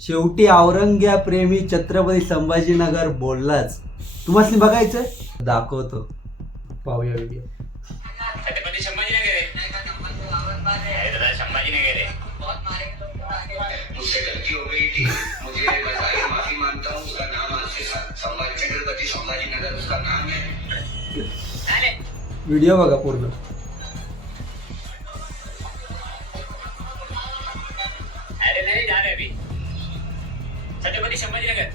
शेवटी औरंग्या प्रेमी छत्रपती संभाजीनगर बोललाच. तुम्हाला बघायचं दाखवतो. पाहूया व्हिडिओ छत्रपती संभाजीनगर संभाजीनगर मुझसे गलती हो गई थी. मुझे मैं जाहिर माफी मांगता हूँ उसका नाम आज से संभाजी छत्रपति संभाजी नगर उसका नाम है। चालेल व्हिडिओ बघा पूर्ण. छत्रपती संभाजीनगर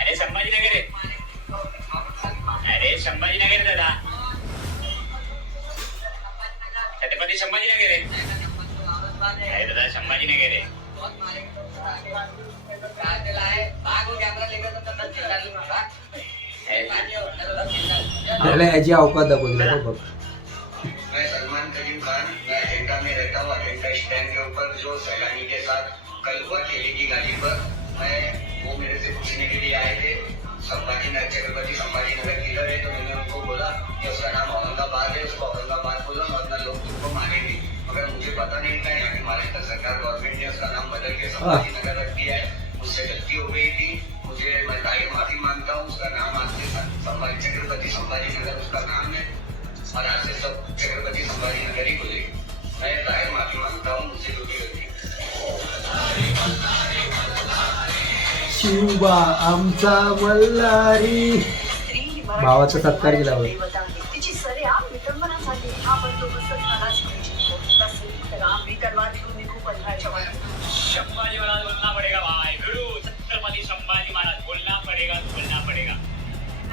अरे संभाजीनगर आहे अरे संभाजीनगर दादा छत्रपती संभाजीनगर आहे अरे दादा संभाजीनगर आहे त्याला याची अवकात दाखवली बघ बघ मैं सलमान करीम खान मैं में रहता हूँ स्टैंड के ऊपर जो सैलानी के साथ कल हुआ केले की गाड़ी पर मैं वो मेरे से पूछने के लिए आए थे। संभाजी नगर छत्रपति संभाजी नगर किधर है? तो मैंने उनको बोला कि उसका नाम औरंगाबाद है उसको औरंगाबाद बोला वरना लोग तुमको मारेंगे। मगर मुझे पता नहीं था यहाँ की महाराष्ट्र सरकार गवर्नमेंट ने उसका नाम बदल के संभाजी नगर रख दिया है। मुझसे गलती हो गई थी। मुझे मैं ज़ाहिर माफ़ी माँगता हूँ उसका नाम आज से संभाजी छत्रपति संभाजी नगर उसका नाम है। और आज से सब छत्रपति संभाजी नगर ही बोलेगी मैं ज़ाहिर माफ़ी माँगता हूँ मुझसे जो भी छत्रपती संभाजी महाराज बोलना पडेगा बोलना पडेगा.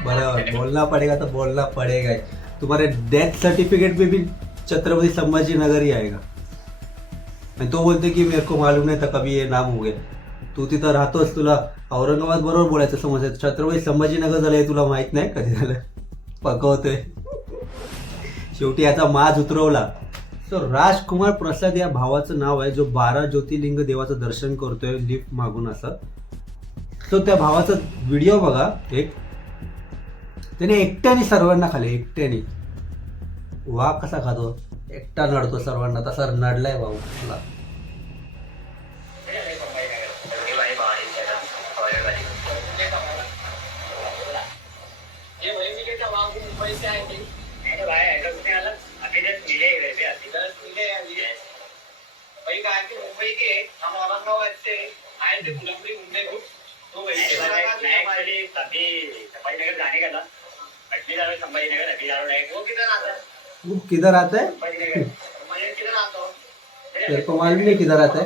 बराबर बोलना पड़ेगा तो बोलना पड़ेगा तुम्हारे डेथ सर्टिफिकेट में भी छत्रपति संभाजी नगर ही आएगा तो बोलते की मेरे को मालूम नाही था कभी ये नाम हो गया तू तिथं राहतोस तुला औरंगाबाद बरोबर बोलायचं समज छत्रपती संभाजीनगर झालं हे तुला माहीत नाही? कधी झालं? पकवतोय. शेवटी याचा माज उतरवला. तर राजकुमार प्रसाद या भावाचं नाव आहे जो बारा ज्योतिर्लिंग देवाचं दर्शन करतोय लिफ्ट मागून असं. तो त्या भावाचा व्हिडिओ बघा एक. त्याने एकट्याने सर्वांना खाले एकट्याने. वा कसा खातो? एकटा नडतो सर्वांना तसा नडलाय भाऊ. तुला मुंबई आए थे भाई नहीं अभी जस्ट मिले रहे अभी जस्ट मिले अभी वही कहा कि मुंबई के हम औरंगाबाद से आए थे फुलंबरी घूमने को तो वही के बाद मैं एक्चुअली जाने का था अभी जा रहा संभाजीनगर अभी जा रहा वो किधर आता है? वो किधर आता है संभाजीनगर मैं किधर आता हूँ तेरे को मालूम नहीं किधर आता है।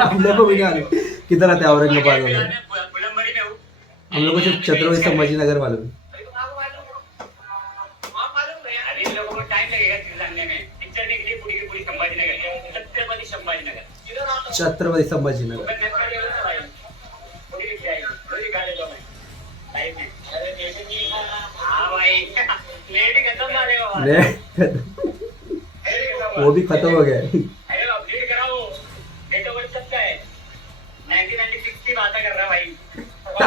हम लोग को भी नहीं। मालूम किधर आते हैं औरंगाबाद वाले हम लोग को सिर्फ़ छत्रपति संभाजी नगर मालूम है। छत्रपति संभाजी नगर। हाँ वो भी खत्म हो गया।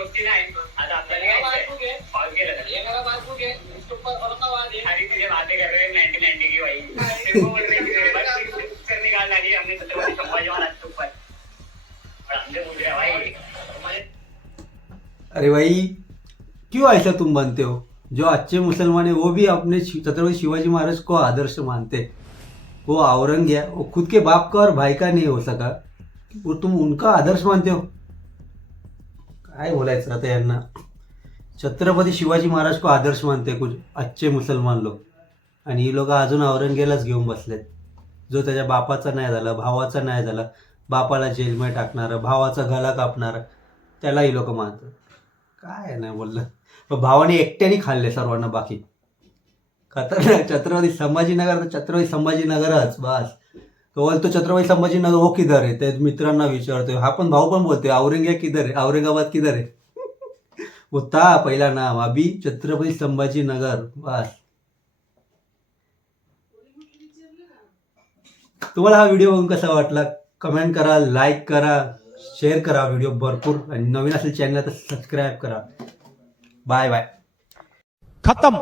दोस्ती नाही आज आपल्याला है कॉल केला है है कर रहे हैं की भाई हैं पिक्चर छत्रपति संभाजी महाराज और हैं, भाई अरे भाई क्यों ऐसा तुम बनते हो? जो अच्छे मुसलमान है वो भी अपने छत्रपति शिवाजी महाराज को आदर्श मानते वो औरंग है वो खुद के बाप का और भाई का नहीं हो सका। वो तुम उनका आदर्श मानते हो? काय बोलायचं आता यांना? छत्रपती शिवाजी महाराज को आदर्श मानते कुछ अच्छे मुसलमान लोक आणि ही लोक अजून औरंगेलाच घेऊन बसलेत. जो त्याच्या बापाचा नाही झाला भावाचा नाही झाला बापाला जेलमध्ये टाकणारं भावाचा गला कापणारं त्याला ही लोक मानतात. काय नाही बोललं. पण भावाने एकट्याने खाल्ले सर्वांना बाकी. खतरनाक छत्रपती संभाजीनगर तर छत्रपती संभाजीनगरच बस. तो बोलतो छत्रपती संभाजीनगर हो किधर आहे ते मित्रांना विचारतोय. हा पण भाऊ पण बोलतोय औरंग्या किधर आहे औरंगाबाद किधर आहे होता पहिला नाव अभि छत्रपती संभाजीनगर. बस. तुम्हाला हा व्हिडिओ बघून कसा वाटला? कमेंट करा लाईक करा शेअर करा व्हिडिओ भरपूर. आणि नवीन असेल चॅनल तर सबस्क्राईब करा. Bye bye. खतम.